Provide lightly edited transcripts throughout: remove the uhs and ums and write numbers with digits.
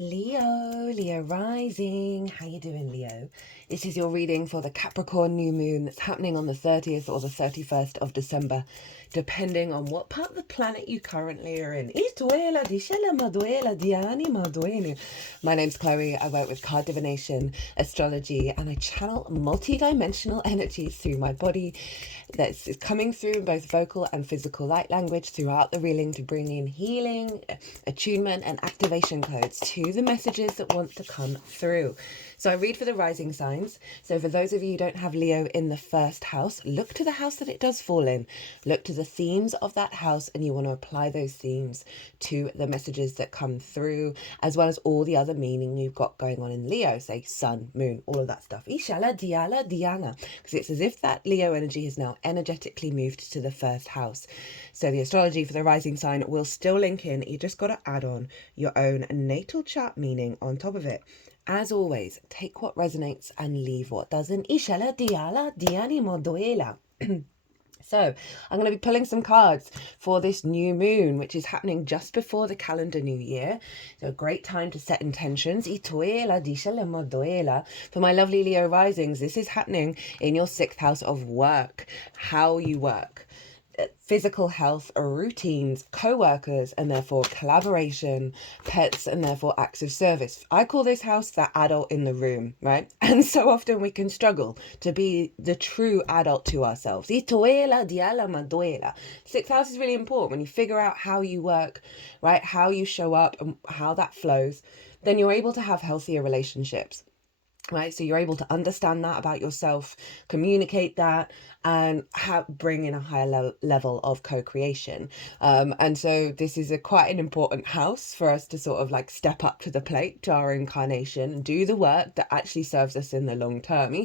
Leo rising. How you doing, Leo? This is your reading for the Capricorn new moon that's happening on the 30th or the 31st of December, depending on what part of the planet you currently are in. My name's Chloe. I work with card divination, astrology, and I channel multi-dimensional energies through my body that's coming through in both vocal and physical light language throughout the reading to bring in healing, attunement, and activation codes to the messages that want to come through. So I read for the rising signs. So for those of you who don't have Leo in the first house, look to the house that it does fall in. Look to the themes of that house, and you want to apply those themes to the messages that come through, as well as all the other meaning you've got going on in Leo, say sun, moon, all of that stuff. Ishala, Diala, Diana. Because it's as if that Leo energy has now energetically moved to the first house. So the astrology for the rising sign will still link in. You just got to add on your own natal chart meaning on top of it. As always, take what resonates and leave what doesn't. Ishala, Diala, Diani, Moduela. So I'm going to be pulling some cards for this new moon, which is happening just before the calendar new year. So a great time to set intentions. For my lovely Leo risings, this is happening in your 6th house of work, how you work, physical health, routines, co-workers, and therefore collaboration, pets, and therefore acts of service. I call this house the adult in the room, right? And so often we can struggle to be the true adult to ourselves. 6th house is really important. When you figure out how you work, right, how you show up and how that flows, then you're able to have healthier relationships. Right, so you're able to understand that about yourself, communicate that, and bring in a higher level of co-creation. And so this is quite an important house for us to sort of like step up to the plate, to our incarnation, and do the work that actually serves us in the long term. So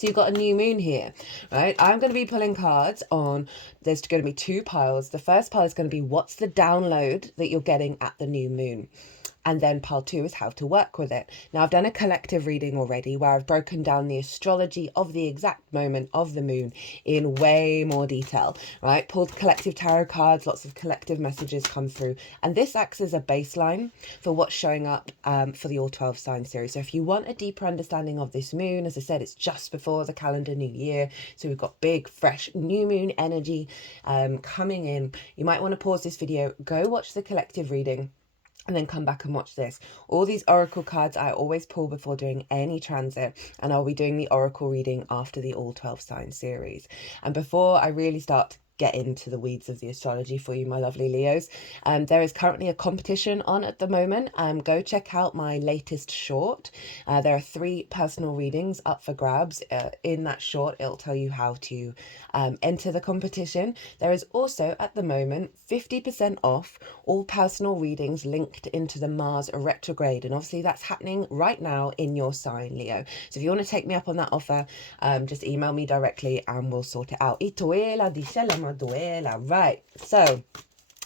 you've got a new moon here, right? I'm going to be pulling cards on, there's going to be 2 piles. The first pile is going to be what's the download that you're getting at the new moon. And then pile 2 is how to work with it. Now, I've done a collective reading already where I've broken down the astrology of the exact moment of the moon in way more detail, right? Pulled collective tarot cards, lots of collective messages come through. And this acts as a baseline for what's showing up for the All 12 Sign series. So if you want a deeper understanding of this moon, as I said, it's just before the calendar new year. So we've got big, fresh new moon energy coming in. You might want to pause this video, go watch the collective reading, and then come back and watch this. All these oracle cards I always pull before doing any transit, and I'll be doing the oracle reading after the All 12 Signs series. And before I really start to get into the weeds of the astrology for you, my lovely Leos, there is currently a competition on at the moment. Go check out my latest short. There are 3 personal readings up for grabs. In that short, it'll tell you how to enter the competition. There is also at the moment 50% off all personal readings linked into the Mars retrograde, and obviously that's happening right now in your sign, Leo. So if you want to take me up on that offer, just email me directly and we'll sort it out. Right, so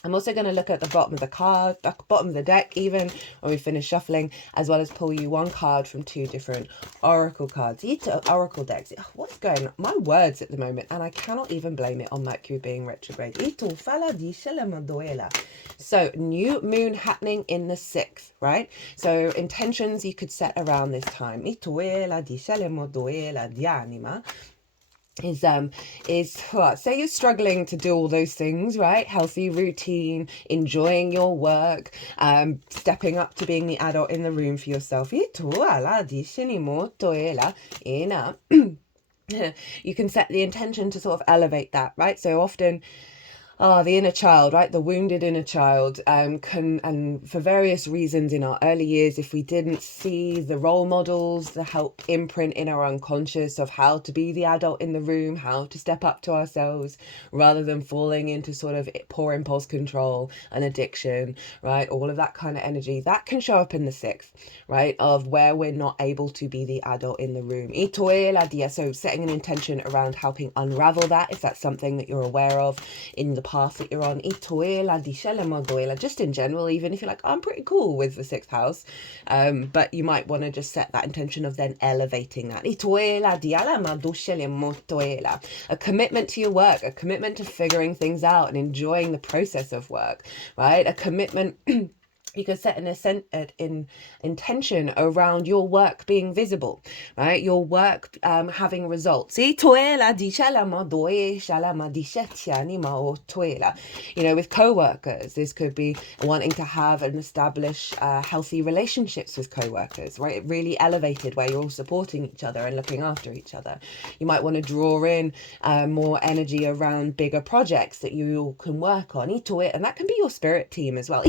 I'm also going to look at the bottom of the card, the bottom of the deck even, when we finish shuffling, as well as pull you 1 card from 2 different oracle cards. Oracle decks. What's going on? My words at the moment, and I cannot even blame it on Mercury being retrograde. So, new moon happening in the 6th, right? So, intentions you could set around this time. Is say you're struggling to do all those things, right? Healthy routine, enjoying your work, stepping up to being the adult in the room for yourself. You can set the intention to sort of elevate that, right? So often the inner child, right? The wounded inner child and for various reasons in our early years, if we didn't see the role models, the help imprint in our unconscious of how to be the adult in the room, how to step up to ourselves, rather than falling into sort of poor impulse control and addiction, right? All of that kind of energy, that can show up in the 6th, right? Of where we're not able to be the adult in the room. So setting an intention around helping unravel that, if that's something that you're aware of in the path that you're on. Just in general, even if you're like, I'm pretty cool with the 6th house, but you might want to just set that intention of then elevating that. A commitment to your work, a commitment to figuring things out and enjoying the process of work, right? A commitment. You could set an intention around your work being visible, right? Your work having results. You know, with co-workers, this could be wanting to have and establish healthy relationships with co-workers, right? Really elevated, where you're all supporting each other and looking after each other. You might want to draw in more energy around bigger projects that you all can work on. And that can be your spirit team as well.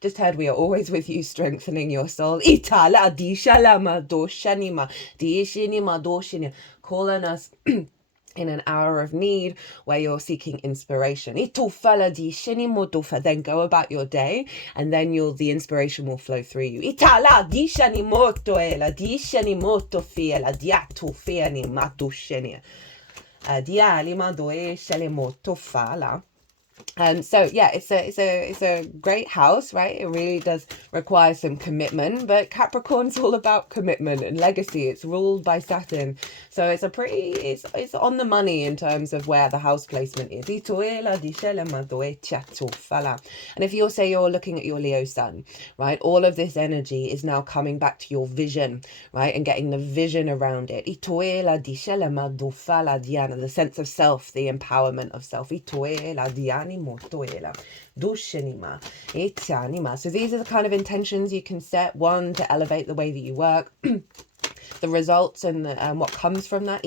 Just heard we are always with you, strengthening your soul. Calling us in an hour of need where you're seeking inspiration. Then go about your day, and then the inspiration will flow through you. So yeah, it's a great house, right? It really does require some commitment, but Capricorn's all about commitment and legacy. It's ruled by Saturn, so it's it's on the money in terms of where the house placement is. And if you're looking at your Leo sun, right, all of this energy is now coming back to your vision, right, and getting the vision around it. The sense of self, the empowerment of self. So these are the kind of intentions you can set. One, to elevate the way that you work. The results and what comes from that.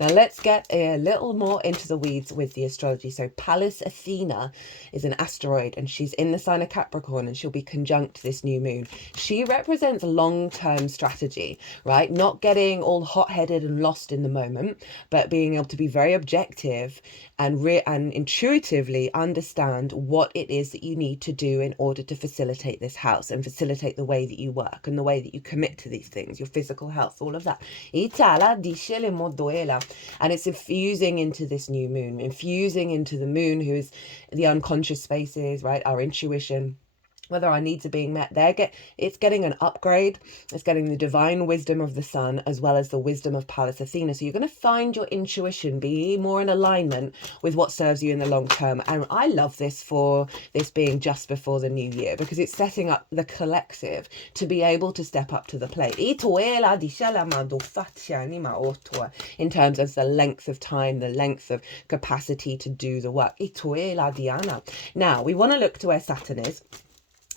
Now let's get a little more into the weeds with the astrology. So Pallas Athena is an asteroid, and she's in the sign of Capricorn, and she'll be conjunct this new moon. She represents long-term strategy, right? Not getting all hot-headed and lost in the moment, but being able to be very objective and intuitively understand what it is that you need to do in order to facilitate this house and facilitate the way that you work and the way that you commit to these things, your physical health, all of that. And it's infusing into this new moon, infusing into the moon, who is the unconscious spaces, right? Our intuition, whether our needs are being met. It's getting an upgrade. It's getting the divine wisdom of the sun as well as the wisdom of Pallas Athena. So you're going to find your intuition be more in alignment with what serves you in the long term. And I love this for this being just before the new year, because it's setting up the collective to be able to step up to the plate. In terms of the length of time, the length of capacity to do the work. Now, we want to look to where Saturn is.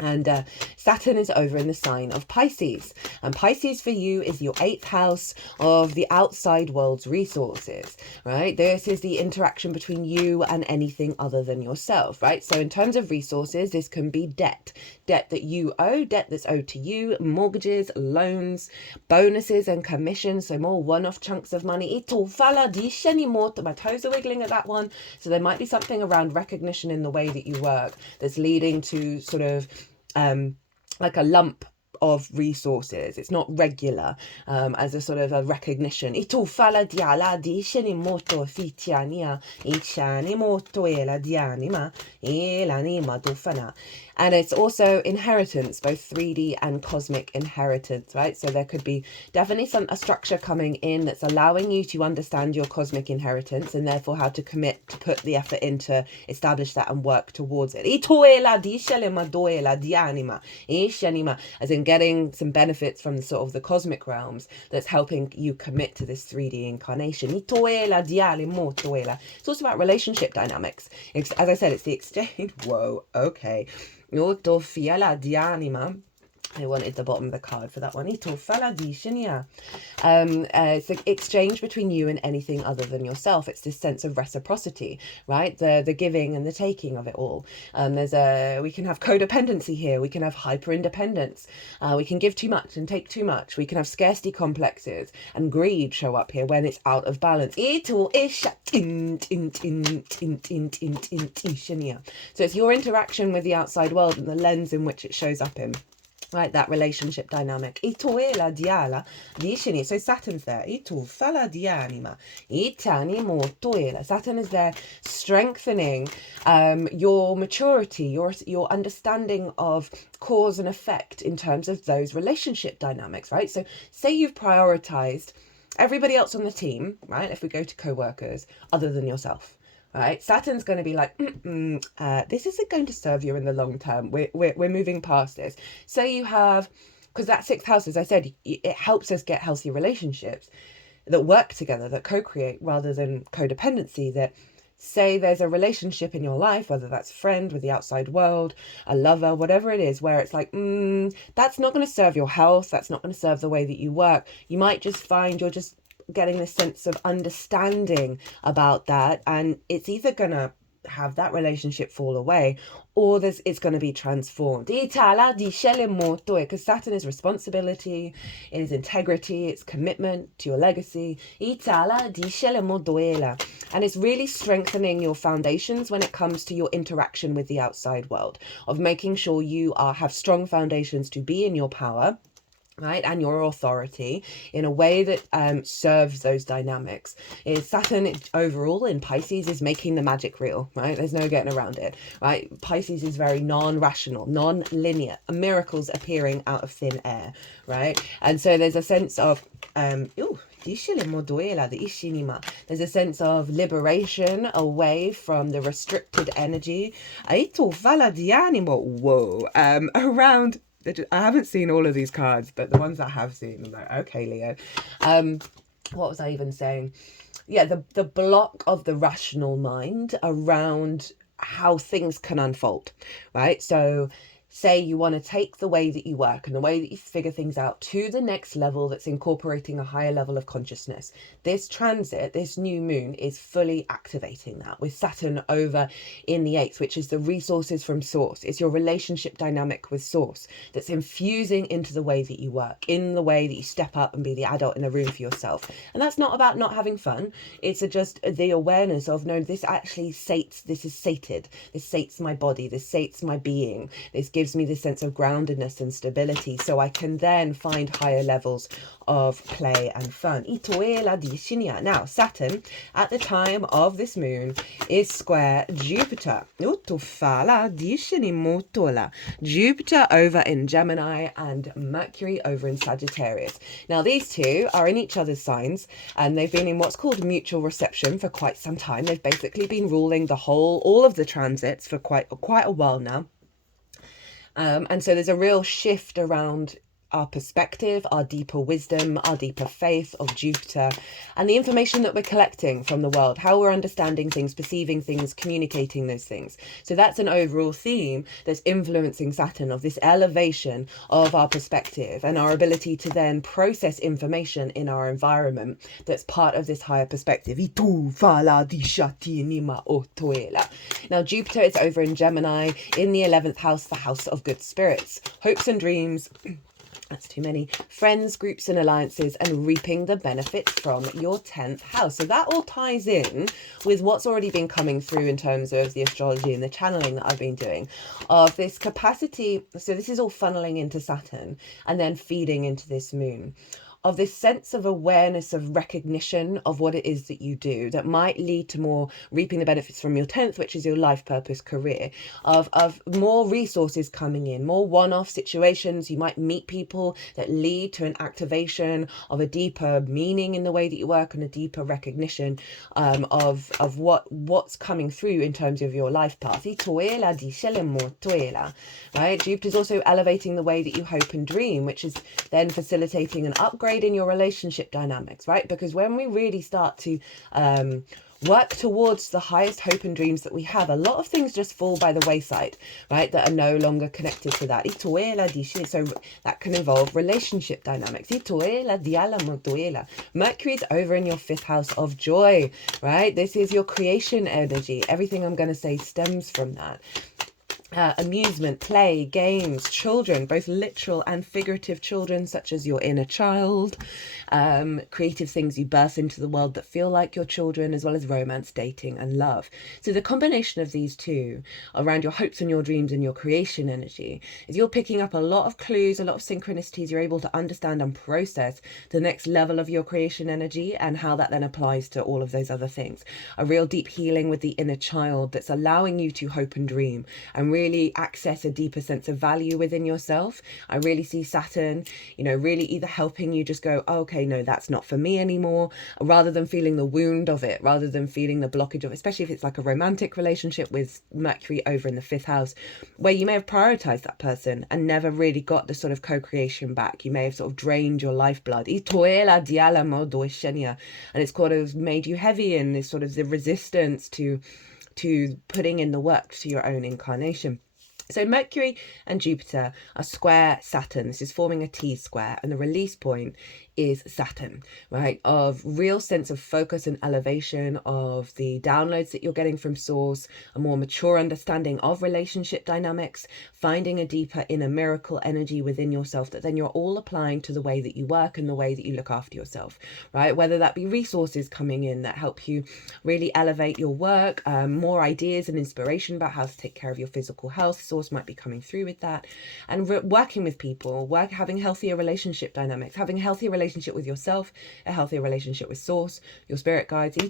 And Saturn is over in the sign of Pisces. And Pisces for you is your 8th house of the outside world's resources, right? This is the interaction between you and anything other than yourself, right? So in terms of resources, this can be debt that you owe, debt that's owed to you, mortgages, loans, bonuses and commissions, so more one-off chunks of money. My toes are wiggling at that one. So there might be something around recognition in the way that you work that's leading to sort of like a lump of resources. It's not regular as a sort of a recognition. And it's also inheritance, both 3D and cosmic inheritance, right? So there could be definitely a structure coming in that's allowing you to understand your cosmic inheritance, and therefore how to commit to put the effort in to establish that and work towards it. As in getting some benefits from the cosmic realms that's helping you commit to this 3D incarnation. It's also about relationship dynamics. As I said, it's the exchange. Whoa, okay. I wanted the bottom of the card for that one. It's the exchange between you and anything other than yourself. It's this sense of reciprocity, right? The giving and the taking of it all. We can have codependency here. We can have hyper independence. We can give too much and take too much. We can have scarcity complexes and greed show up here when it's out of balance. So it's your interaction with the outside world and the lens in which it shows up in. right? That relationship dynamic. Itoela diala dishini. So Saturn's there. Itu fala dianima. Itani motoela. Saturn is there strengthening your maturity, your understanding of cause and effect in terms of those relationship dynamics, right? So say you've prioritized everybody else on the team, right? If we go to co-workers, other than yourself. Right, Saturn's going to be like, this isn't going to serve you in the long term. We're moving past this. So you have, because that sixth house, as I said, it helps us get healthy relationships that work together, that co-create rather than codependency. That say there's a relationship in your life, whether that's a friend with the outside world, a lover, whatever it is, where it's like, that's not going to serve your health. That's not going to serve the way that you work. You might just find you're just getting this sense of understanding about that, and it's either gonna have that relationship fall away or it's going to be transformed. Because Saturn is responsibility, it is integrity, it's commitment to your legacy. And it's really strengthening your foundations when it comes to your interaction with the outside world, of making sure you have strong foundations to be in your power, right, and your authority in a way that serves those dynamics. Saturn overall in Pisces is making the magic real, right? There's no getting around it, right? Pisces is very non-rational, non-linear, miracles appearing out of thin air, right? And so there's a sense of there's a sense of liberation away from the restricted energy. Around, I haven't seen all of these cards, but the ones that I have seen, I'm like, okay, Leo. What was I even saying? Yeah, the block of the rational mind around how things can unfold, right? So say you want to take the way that you work and the way that you figure things out to the next level that's incorporating a higher level of consciousness. This transit, this new moon, is fully activating that with Saturn over in the 8th, which is the resources from source. It's your relationship dynamic with source that's infusing into the way that you work, in the way that you step up and be the adult in the room for yourself. And that's not about not having fun. It's just the awareness of, no, this actually sates, this is sated. This sates my body. This sates my being. This gives me this sense of groundedness and stability, so I can then find higher levels of play and fun. Now, Saturn at the time of this moon is square Jupiter. Jupiter over in Gemini and Mercury over in Sagittarius. Now, these two are in each other's signs, and they've been in what's called mutual reception for quite some time. They've basically been ruling all of the transits for quite a while now. And so there's a real shift around our perspective, our deeper wisdom, our deeper faith of Jupiter, and the information that we're collecting from the world, how we're understanding things, perceiving things, communicating those things. So that's an overall theme that's influencing Saturn, of this elevation of our perspective and our ability to then process information in our environment that's part of this higher perspective. Now, Jupiter is over in Gemini in the 11th house, the house of good spirits, hopes and dreams. That's too many. Friends, groups and alliances, and reaping the benefits from your 10th house. So that all ties in with what's already been coming through in terms of the astrology and the channeling that I've been doing, of this capacity. So this is all funneling into Saturn and then feeding into this moon, of this sense of awareness, of recognition of what it is that you do that might lead to more reaping the benefits from your 10th, which is your life purpose career, of more resources coming in, more one-off situations. You might meet people that lead to an activation of a deeper meaning in the way that you work, and a deeper recognition of what's coming through in terms of your life path. Right? Jupiter's also elevating the way that you hope and dream, which is then facilitating an upgrade in your relationship dynamics, right? Because when we really start to work towards the highest hope and dreams that we have, a lot of things just fall by the wayside, right? That are no longer connected to that. So that can involve relationship dynamics. Mercury's over in your 5th house of joy, right? This is your creation energy. Everything I'm going to say stems from that. amusement, play, games, children, both literal and figurative children, such as your inner child, creative things you birth into the world that feel like your children, as well as romance, dating, and love. So the combination of these two around your hopes and your dreams and your creation energy is you're picking up a lot of clues, a lot of synchronicities. You're able to understand and process the next level of your creation energy and how that then applies to all of those other things. A real deep healing with the inner child that's allowing you to hope and dream and really access a deeper sense of value within yourself. I really see Saturn, really either helping you just go, oh, okay, no, that's not for me anymore, rather than feeling the wound of it, rather than feeling the blockage of it, especially if it's like a romantic relationship with Mercury over in the 5th house, where you may have prioritized that person and never really got the sort of co-creation back. You may have sort of drained your lifeblood. And it's kind of made you heavy in this sort of the resistance to putting in the work to your own incarnation. So Mercury and Jupiter are square Saturn. This is forming a T-square, and the release point is Saturn, right? Of real sense of focus and elevation, of the downloads that you're getting from source, a more mature understanding of relationship dynamics, finding a deeper inner miracle energy within yourself that then you're all applying to the way that you work and the way that you look after yourself, right? Whether that be resources coming in that help you really elevate your work, more ideas and inspiration about how to take care of your physical health. Source might be coming through with that, and working with people, having healthier relationship dynamics, having a healthier relationship with yourself, a healthier relationship with source, your spirit guides. So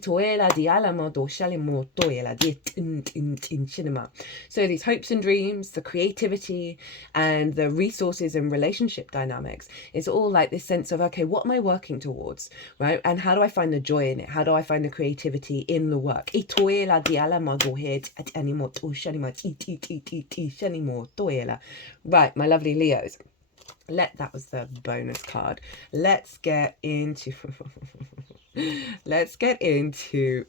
these hopes and dreams, the creativity and the resources and relationship dynamics, is all like this sense of, okay, what am I working towards, right? And how do I find the joy in it? How do I find the creativity in the work? Right, my lovely Leos. That was the bonus card. Let's get into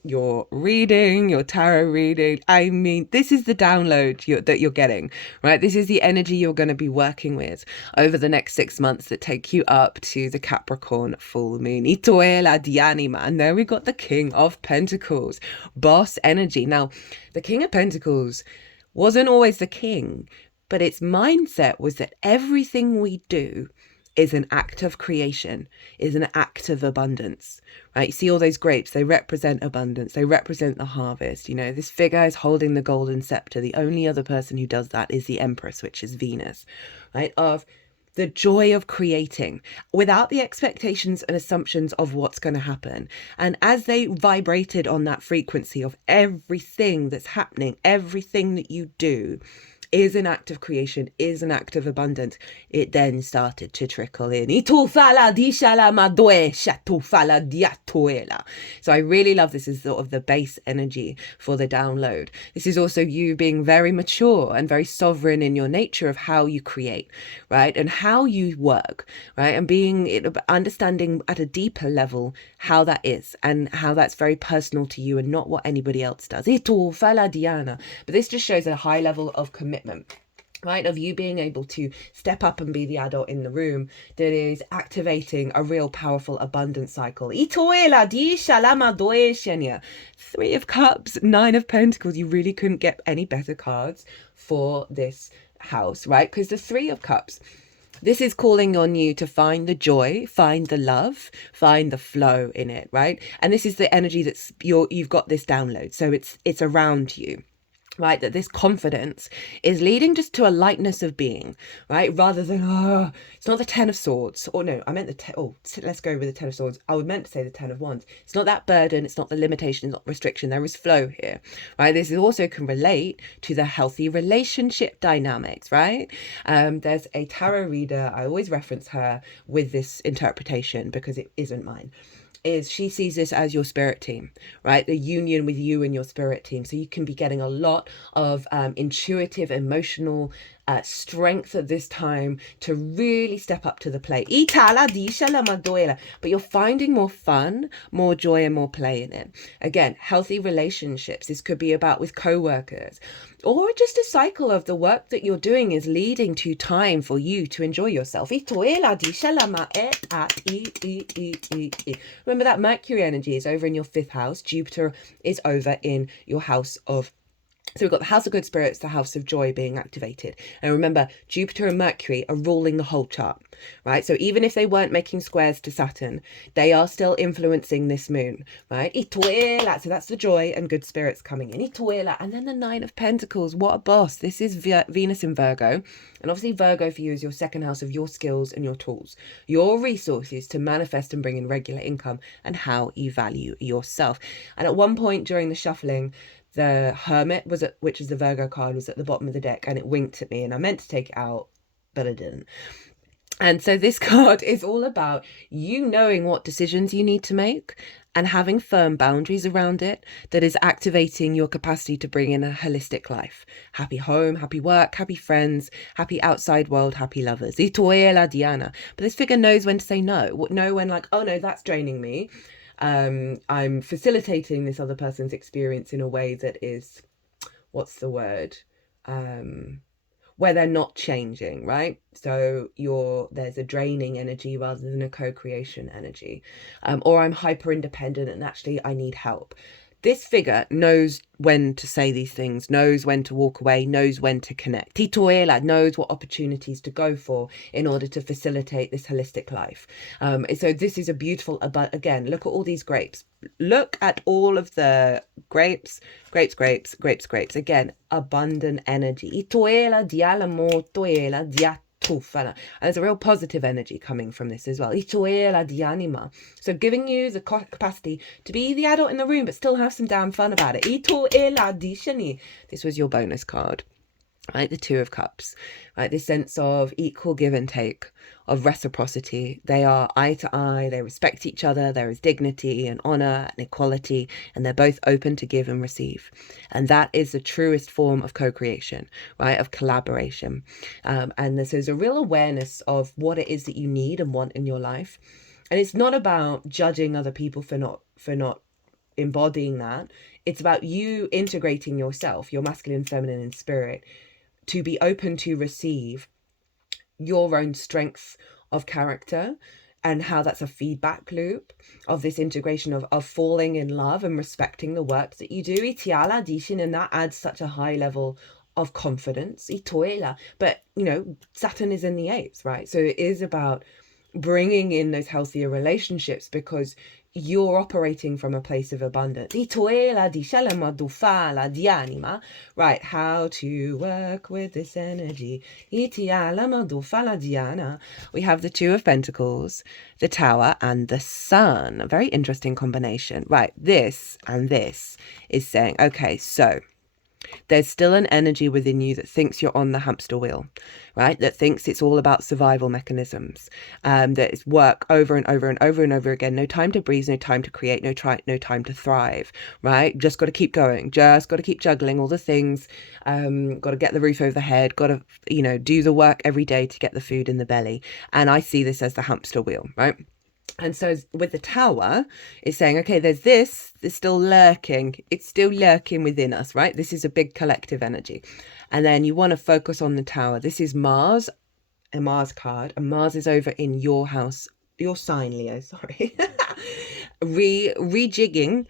your reading, your tarot reading. I mean, this is the download that you're getting, right? This is the energy you're going to be working with over the next 6 months that take you up to the Capricorn full moon. And there we got the King of Pentacles, boss energy. Now, the King of Pentacles wasn't always the king, but its mindset was that everything we do is an act of creation, is an act of abundance, right? You see all those grapes, they represent abundance. They represent the harvest. This figure is holding the golden scepter. The only other person who does that is the Empress, which is Venus, right? Of the joy of creating without the expectations and assumptions of what's going to happen. And as they vibrated on that frequency of everything that's happening, everything that you do is an act of creation, is an act of abundance, it then started to trickle in. So I really love this as sort of the base energy for the download. This is also you being very mature and very sovereign in your nature of how you create, right? And how you work, right? And understanding at a deeper level how that is and how that's very personal to you and not what anybody else does. But this just shows a high level of commitment, right? Of you being able to step up and be the adult in the room that is activating a real powerful abundance cycle. 3 of Cups, 9 of Pentacles. You really couldn't get any better cards for this house, right? Because the 3 of Cups, this is calling on you to find the joy, find the love, find the flow in it, right? And this is the energy that's you've got this download. So it's around you, right? That this confidence is leading just to a lightness of being, right? Rather than, it's not the 10 of Swords. Or no, I meant let's go with the 10 of Swords. I meant to say the 10 of Wands. It's not that burden. It's not the limitation. It's not restriction. There is flow here, right? This also can relate to the healthy relationship dynamics, right? There's a tarot reader. I always reference her with this interpretation because it isn't mine. She sees this as your spirit team, right? The union with you and your spirit team. So you can be getting a lot of intuitive, emotional strength at this time to really step up to the plate. But you're finding more fun, more joy and more play in it. Again, healthy relationships. This could be about with co-workers, or just a cycle of the work that you're doing is leading to time for you to enjoy yourself. Remember that Mercury energy is over in your 5th house. Jupiter is over in your house of So we've got the House of Good Spirits, the House of Joy being activated. And remember, Jupiter and Mercury are ruling the whole chart, right? So even if they weren't making squares to Saturn, they are still influencing this moon, right? So that's the joy and good spirits coming in. And then the Nine of Pentacles. What a boss. This is Venus in Virgo. And obviously Virgo for you is your second house of your skills and your tools, your resources to manifest and bring in regular income, and how you value yourself. And at one point during the shuffling, the Hermit which is the Virgo card, was at the bottom of the deck, and it winked at me, and I meant to take it out, but I didn't. And so this card is all about you knowing what decisions you need to make and having firm boundaries around it, that is activating your capacity to bring in a holistic life. Happy home, happy work, happy friends, happy outside world, happy lovers. But this figure knows when to say no. Know when, like, oh no, that's draining me. I'm facilitating this other person's experience in a way that is, what's the word? Where they're not changing, right? So there's a draining energy rather than a co-creation energy. Or I'm hyper independent and actually I need help. This figure knows when to say these things, knows when to walk away, knows when to connect. Titoela knows what opportunities to go for in order to facilitate this holistic life. So this is a beautiful, again, look at all these grapes. Look at all of the grapes. Again, abundant energy. Itoela dialamo toela diat. And there's a real positive energy coming from this as well. So giving you the capacity to be the adult in the room but still have some damn fun about it. This was your bonus card, right? The Two of Cups, right? This sense of equal give and take, of reciprocity. They are eye to eye, they respect each other, there is dignity and honor and equality, and they're both open to give and receive. And that is the truest form of co-creation, right? Of collaboration. And there's a real awareness of what it is that you need and want in your life. And it's not about judging other people for not embodying that. It's about you integrating yourself, your masculine, feminine, and spirit, to be open to receive your own strength of character, and how that's a feedback loop of this integration of falling in love and respecting the work that you do. And that adds such a high level of confidence. But, Saturn is in the 8th, right? So it is about bringing in those healthier relationships because you're operating from a place of abundance. Right, how to work with this energy. We have the Two of Pentacles, the Tower, and the Sun. A very interesting combination. Right, this and this is saying, okay, so there's still an energy within you that thinks you're on the hamster wheel, right? That thinks it's all about survival mechanisms, that it's work over and over and over and over again. No time to breathe, no time to create, no time to thrive, right? Just got to keep going, just got to keep juggling all the things, got to get the roof over the head, got to, do the work every day to get the food in the belly. And I see this as the hamster wheel, right? And so with the Tower, it's saying, okay, there's this, it's still lurking. It's still lurking within us, right? This is a big collective energy. And then you want to focus on the Tower. This is Mars, a Mars card. And Mars is over in your house, your sign, Leo, sorry. Rejigging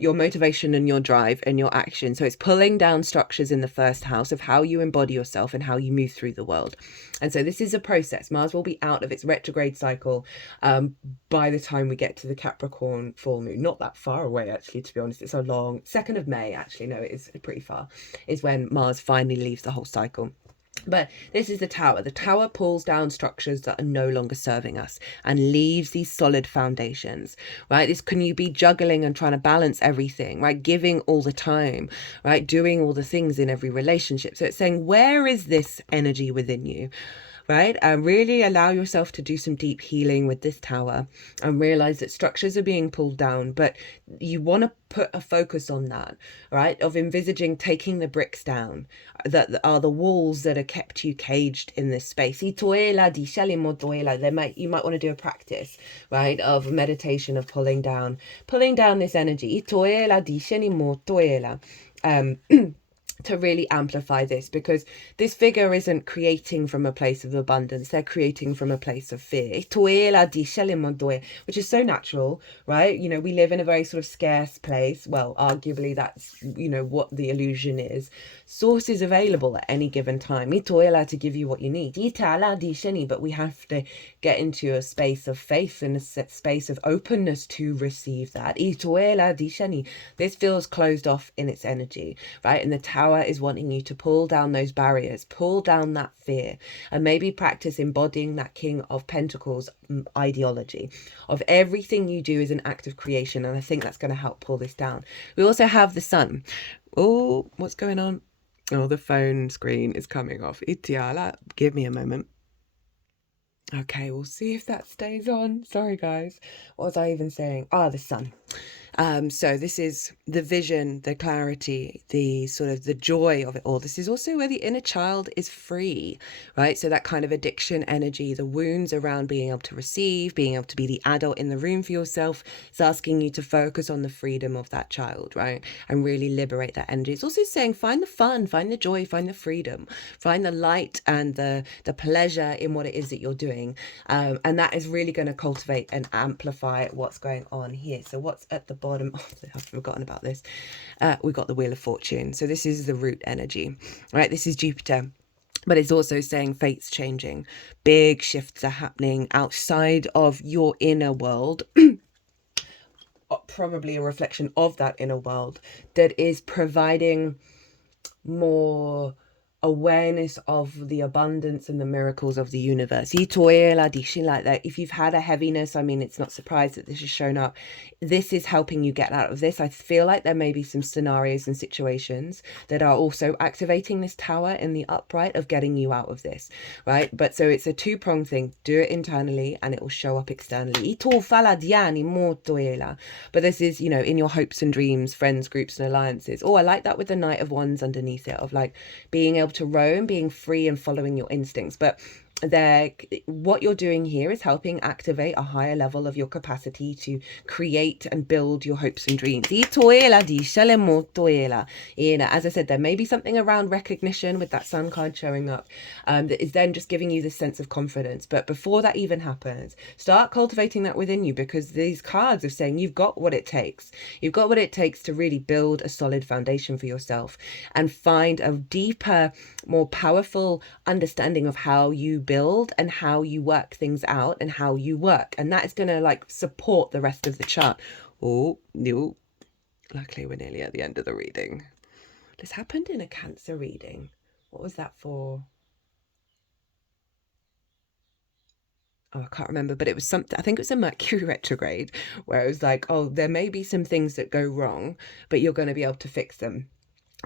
your motivation and your drive and your action. So it's pulling down structures in the first house of how you embody yourself and how you move through the world. And so this is a process. Mars will be out of its retrograde cycle by the time we get to the Capricorn full moon. Not that far away, actually, to be honest. It's a long 2nd of May, actually. No, it is pretty far, is when Mars finally leaves the whole cycle. But this is the Tower. The Tower pulls down structures that are no longer serving us and leaves these solid foundations, right? This, can you be juggling and trying to balance everything, right? Giving all the time, right? Doing all the things in every relationship. So it's saying, where is this energy within you? Right? Really allow yourself to do some deep healing with this Tower and realize that structures are being pulled down, but you want to put a focus on that, right? Of envisaging taking the bricks down that are the walls that are kept you caged in this space. You might want to do a practice, right? Of meditation, of pulling down this energy. to really amplify this, because this figure isn't creating from a place of abundance, they're creating from a place of fear, which is so natural, right? You know, we live in a very sort of scarce place. Well, arguably that's, you know, what the illusion is. Source is available at any given time to give you what you need, but we have to get into a space of faith and a space of openness to receive that. This feels closed off in its energy, right? And the tower is wanting you to pull down those barriers, pull down that fear, and maybe practice embodying that King of Pentacles ideology of everything you do is an act of creation. And I think that's going to help pull this down. We also have the sun. Oh, what's going on? Oh, the phone screen is coming off. Itiala, give me a moment. Okay, we'll see if that stays on. Sorry, guys. What was I even saying? Ah, the sun. So this is the vision, the clarity, the sort of the joy of it all. This is also where the inner child is free, right? So that kind of addiction energy, the wounds around being able to receive, being able to be the adult in the room for yourself, it's asking you to focus on the freedom of that child, right? And really liberate that energy. It's also saying find the fun, find the joy, find the freedom, find the light and the pleasure in what it is that you're doing. And that is really going to cultivate and amplify what's going on here. So what's at the bottom? I've forgotten about this. We've got the Wheel of Fortune. So this is the root energy, right? This is Jupiter. But it's also saying fate's changing. Big shifts are happening outside of your inner world. Probably a reflection of that inner world that is providing more awareness of the abundance and the miracles of the universe. Like that. If you've had a heaviness, I mean, it's not surprised that this has shown up. This is helping you get out of this. I feel like there may be some scenarios and situations that are also activating this tower in the upright of getting you out of this, right? But so it's a two-pronged thing. Do it internally and it will show up externally. But this is, you know, in your hopes and dreams, friends, groups and alliances. Oh, I like that with the Knight of Wands underneath it, of like being able to roam, being free and following your instincts. But what you're doing here is helping activate a higher level of your capacity to create and build your hopes and dreams. As I said, there may be something around recognition with that sun card showing up that is then just giving you this sense of confidence. But before that even happens, start cultivating that within you, because these cards are saying you've got what it takes. You've got what it takes to really build a solid foundation for yourself and find a deeper, more powerful understanding of how you build and how you work things out and how you work. And that is going to like support the rest of the chart. Oh, no. Luckily, we're nearly at the end of the reading. This happened in a Cancer reading. What was that for? Oh, I can't remember, but it was something, I think it was a Mercury retrograde, where it was like, oh, there may be some things that go wrong, but you're going to be able to fix them.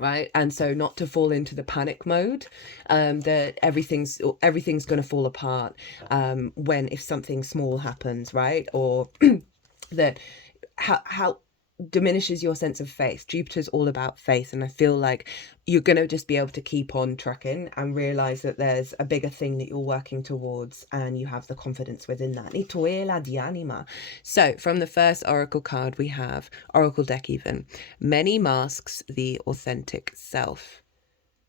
Right. And so not to fall into the panic mode, that everything's going to fall apart if something small happens, right? Or that how diminishes your sense of faith. Jupiter's all about faith, and I feel like you're going to just be able to keep on trucking and realize that there's a bigger thing that you're working towards, and you have the confidence within that. So from the first oracle card, we have oracle deck even. Many masks the authentic self.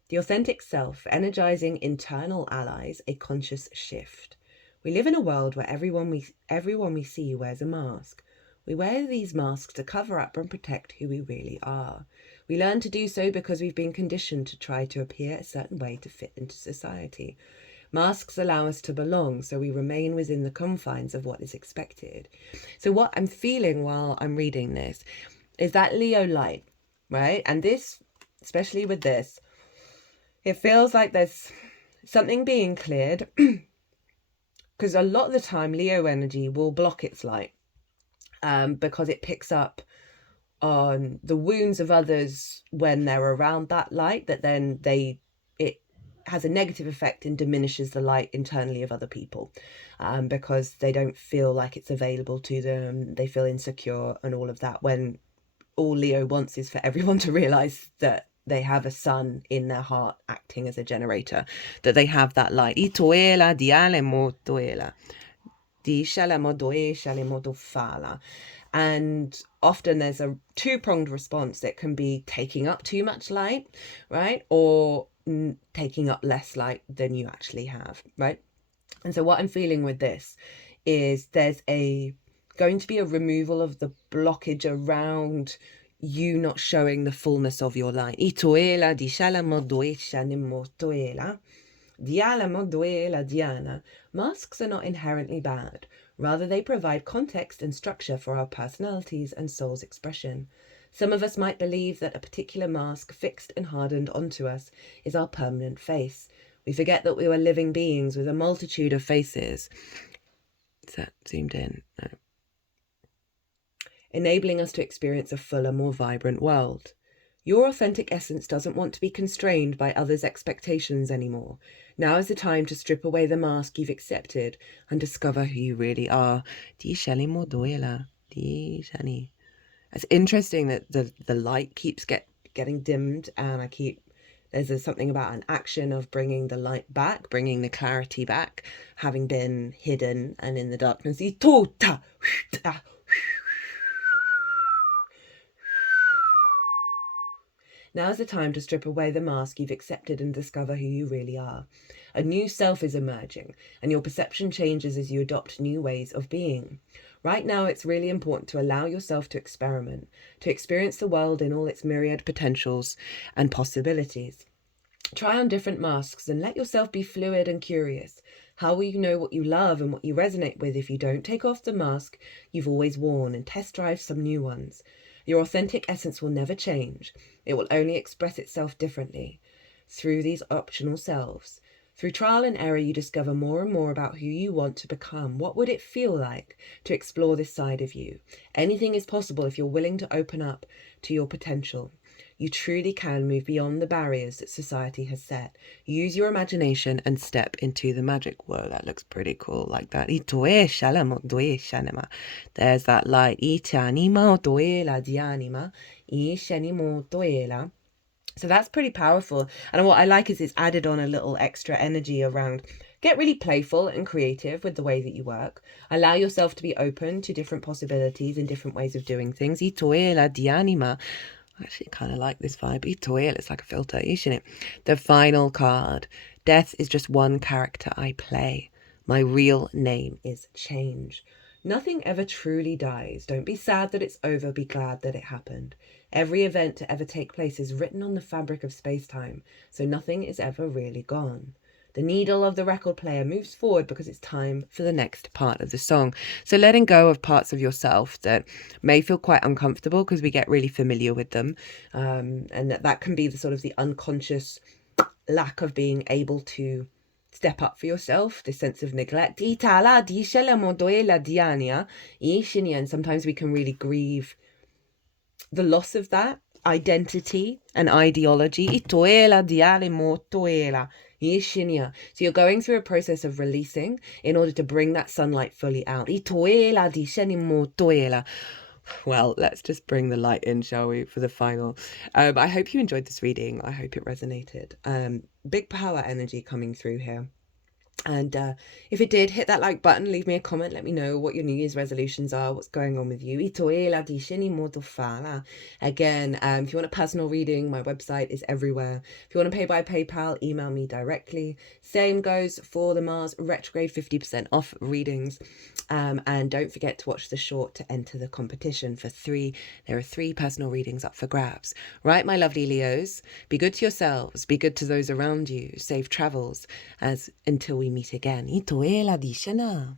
The authentic self, energizing internal allies, a conscious shift. We live in a world where everyone we see wears a mask. We wear these masks to cover up and protect who we really are. We learn to do so because we've been conditioned to try to appear a certain way to fit into society. Masks allow us to belong, so we remain within the confines of what is expected. So what I'm feeling while I'm reading this is that Leo light, right? And this, especially with this, it feels like there's something being cleared, because a lot of the time Leo energy will block its light. Because it picks up on the wounds of others when they're around that light, that then it has a negative effect and diminishes the light internally of other people, because they don't feel like it's available to them. They feel insecure and all of that, when all Leo wants is for everyone to realize that they have a sun in their heart acting as a generator, that they have that light. And often there's a two-pronged response that can be taking up too much light, right? Or taking up less light than you actually have, right? And so what I'm feeling with this is there's going to be a removal of the blockage around you not showing the fullness of your light. Itoela di shalamodoesha nimotoela. Dialamodoela diana. Masks are not inherently bad. Rather, they provide context and structure for our personalities and soul's expression. Some of us might believe that a particular mask fixed and hardened onto us is our permanent face. We forget that we were living beings with a multitude of faces. Is that zoomed in? No. Enabling us to experience a fuller, more vibrant world. Your authentic essence doesn't want to be constrained by others' expectations anymore. Now is the time to strip away the mask you've accepted and discover who you really are. It's interesting that the light keeps getting dimmed, and there's something about an action of bringing the light back, bringing the clarity back, having been hidden and in the darkness. Now's the time to strip away the mask you've accepted and discover who you really are. A new self is emerging, and your perception changes as you adopt new ways of being. Right now, it's really important to allow yourself to experiment, to experience the world in all its myriad potentials and possibilities. Try on different masks and let yourself be fluid and curious. How will you know what you love and what you resonate with if you don't take off the mask you've always worn and test drive some new ones? Your authentic essence will never change. It will only express itself differently through these optional selves. Through trial and error, you discover more and more about who you want to become. What would it feel like to explore this side of you? Anything is possible if you're willing to open up to your potential. You truly can move beyond the barriers that society has set. Use your imagination and step into the magic. Whoa, that looks pretty cool, like that. There's that light. So that's pretty powerful. And what I like is it's added on a little extra energy around. Get really playful and creative with the way that you work. Allow yourself to be open to different possibilities and different ways of doing things. I actually kind of like this vibe. It's like a filter, isn't it? The final card. Death is just one character I play. My real name is change. Nothing ever truly dies. Don't be sad that it's over. Be glad that it happened. Every event to ever take place is written on the fabric of space-time, so nothing is ever really gone. The needle of the record player moves forward because it's time for the next part of the song. So letting go of parts of yourself that may feel quite uncomfortable because we get really familiar with them. And that can be the sort of the unconscious lack of being able to step up for yourself, this sense of neglect. And sometimes we can really grieve the loss of that identity and ideology. So you're going through a process of releasing in order to bring that sunlight fully out. Well, let's just bring the light in, shall we, for the final. I hope you enjoyed this reading. I hope it resonated. Big power energy coming through here. And if it did, hit that like button, leave me a comment, let me know what your New Year's resolutions are, what's going on with you. Again, if you want a personal reading, my website is everywhere. If you want to pay by PayPal, email me directly. Same goes for the Mars retrograde 50% off readings. And don't forget to watch the short to enter the competition for 3. There are 3 personal readings up for grabs. Right, my lovely Leos? Be good to yourselves, be good to those around you. Safe travels until we meet again. Itoela di Shana.